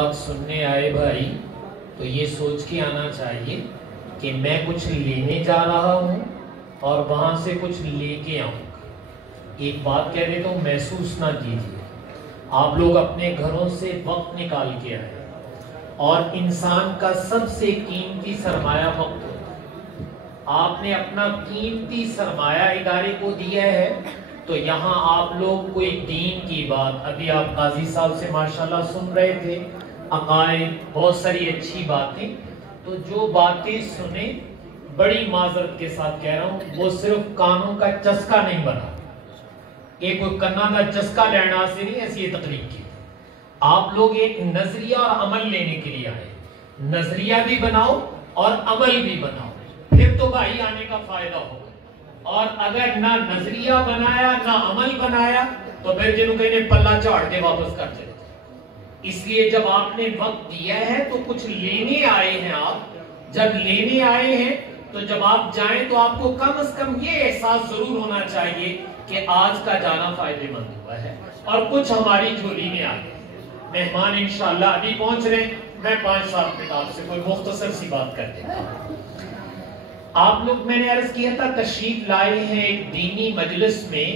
بات سننے آئے بھائی تو یہ سوچ کے آنا چاہیے کہ میں کچھ لینے جا رہا ہوں اور وہاں سے کچھ لے کے آؤں گا۔ ایک بات کہہ دیتا ہوں، محسوس نہ کیجیے۔ آپ لوگ اپنے گھروں سے وقت نکال کے آئے اور انسان کا سب سے قیمتی سرمایہ وقت ہوتا ہے۔ آپ نے اپنا قیمتی سرمایہ ادارے کو دیا ہے، تو یہاں آپ لوگ کوئی دین کی بات، ابھی آپ قاضی صاحب سے ماشاءاللہ سن رہے تھے، عقائد، بہت ساری اچھی باتیں، تو جو باتیں سنیں بڑی معذرت کے ساتھ کہہ رہا ہوں، وہ صرف کانوں کا چسکا نہیں بنا، ایک کوئی کنا کا چسکا لینا سے نہیں ایسی یہ تقریب کی۔ آپ لوگ ایک نظریہ اور عمل لینے کے لیے آئے، نظریہ بھی بناؤ اور عمل بھی بناؤ، پھر تو بھائی آنے کا فائدہ ہوگا۔ اور اگر نہ نظریہ بنایا نہ عمل بنایا تو پھر جنہوں کہنے پلہ چاڑ کے واپس کر چلے۔ اس لیے جب آپ نے وقت دیا ہے تو کچھ لینے آئے ہیں، آپ جب لینے آئے ہیں تو جب آپ جائیں تو آپ کو کم از کم یہ احساس ضرور ہونا چاہیے کہ آج کا جانا فائدے مند ہوا ہے اور کچھ ہماری جھولی میں آ گئے۔ مہمان انشاءاللہ ابھی پہنچ رہے ہیں، میں 5 سال پہ آپ سے کوئی مختصر سی بات کر دیتا ہوں۔ آپ لوگ، میں نے عرض کیا تھا، تشریف لائے ہیں ایک دینی مجلس میں،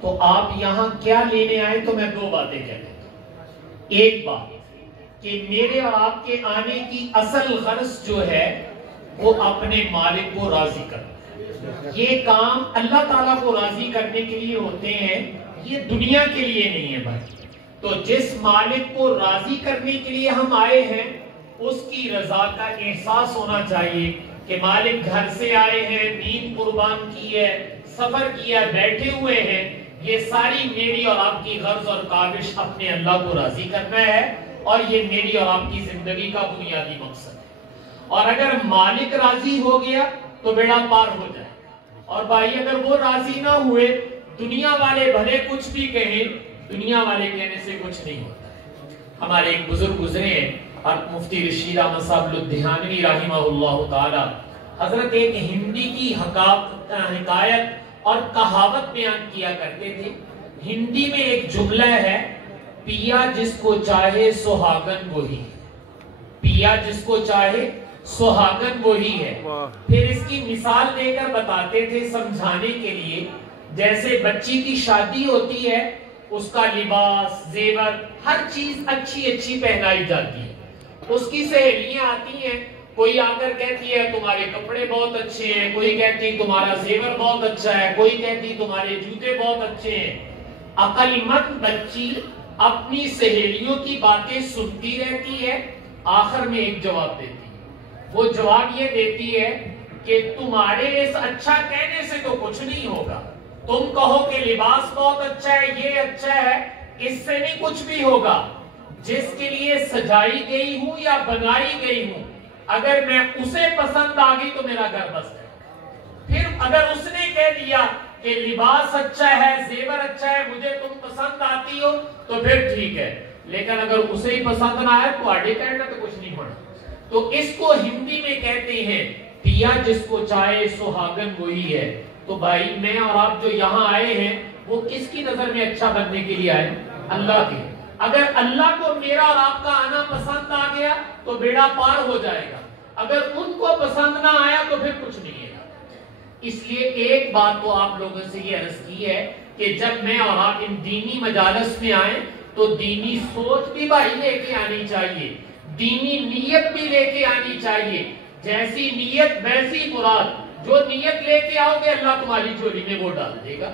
تو آپ یہاں کیا لینے آئے؟ تو میں 2 باتیں کہہ دیتا ہوں۔ ایک بات کہ میرے اور آپ کے آنے کی اصل غرض جو ہے وہ اپنے مالک کو راضی کرنا۔ یہ کام اللہ تعالیٰ کو راضی کرنے کے لیے ہوتے ہیں، یہ دنیا کے لیے نہیں ہے بھائی۔ تو جس مالک کو راضی کرنے کے لیے ہم آئے ہیں اس کی رضا کا احساس ہونا چاہیے کہ مالک گھر سے آئے ہیں، دین قربان کی ہے، سفر کیا، بیٹھے ہوئے ہیں، یہ ساری میری اور آپ کی غرض اور کاوش اپنے اللہ کو راضی کرنا ہے، اور یہ میری اور آپ کی زندگی کا بنیادی مقصد ہے۔ اور اگر مالک راضی ہو گیا تو بیڑا پار ہو جائے، اور بھائی اگر وہ راضی نہ ہوئے، دنیا والے بھلے کچھ بھی کہیں، دنیا والے کہنے سے کچھ نہیں ہوتا ہے۔ ہمارے ایک بزرگ گزرے ہیں اور مفتی رشید احمد صاحب لدھیانوی رحمہ اللہ تعالی، حضرت ایک ہندی کی حکایت اور کہاوت بیان کیا کرتے تھے۔ ہندی میں ایک جملہ ہے، پیا جس کو چاہے سہاگن وہی ہے، پیا جس کو چاہے سہاگن وہی ہے۔ پھر اس کی مثال دے کر بتاتے تھے سمجھانے کے لیے، جیسے بچی کی شادی ہوتی ہے، اس کا لباس، زیور، ہر چیز اچھی اچھی پہنائی جاتی ہے۔ اس کی سہیلیاں آتی ہیں، کوئی آ کر کہتی ہے تمہارے کپڑے بہت اچھے ہیں، کوئی کہتی تمہارا زیور بہت اچھا ہے، کوئی کہتی تمہارے جوتے بہت اچھے ہیں۔ عقل مند بچی اپنی سہیلیوں کی باتیں سنتی رہتی ہے، آخر میں ایک جواب دیتی ہے۔ وہ جواب یہ دیتی ہے کہ تمہارے اس اچھا کہنے سے تو کچھ نہیں ہوگا، تم کہو کہ لباس بہت اچھا ہے، یہ اچھا ہے، اس سے نہیں کچھ بھی ہوگا۔ جس کے لیے سجائی گئی ہوں یا بنائی گئی ہوں، اگر میں اسے پسند آ گئی تو میرا گھر بس ہے۔ پھر اگر اس نے کہہ دیا کہ لباس اچھا ہے، زیور اچھا ہے، مجھے تم پسند آتی ہو، تو پھر ٹھیک ہے، لیکن اگر اسے ہی پسند نہ آئے تو آڈے کہنا تو کچھ نہیں ہونا۔ تو اس کو ہندی میں کہتے ہیں پیا جس کو چاہے سہاگن وہی ہے۔ تو بھائی میں اور آپ جو یہاں آئے ہیں وہ کس کی نظر میں اچھا بننے کے لیے آئے؟ اللہ کے۔ اگر اللہ کو میرا اور آپ کا آنا پسند آ گیا تو بیڑا پار ہو جائے گا، اگر ان کو پسند نہ آیا تو پھر کچھ نہیں ہے۔ اس لیے ایک بات تو آپ لوگوں سے یہ عرض کی ہے کہ جب میں اور آپ ان دینی مجالس میں آئیں تو دینی سوچ بھی بھائی لے کے آنی چاہیے، دینی نیت بھی لے کے آنی چاہیے۔ جیسی نیت ویسی مراد، جو نیت لے کے آؤ گے اللہ تمہاری جھولی میں وہ ڈال دے گا۔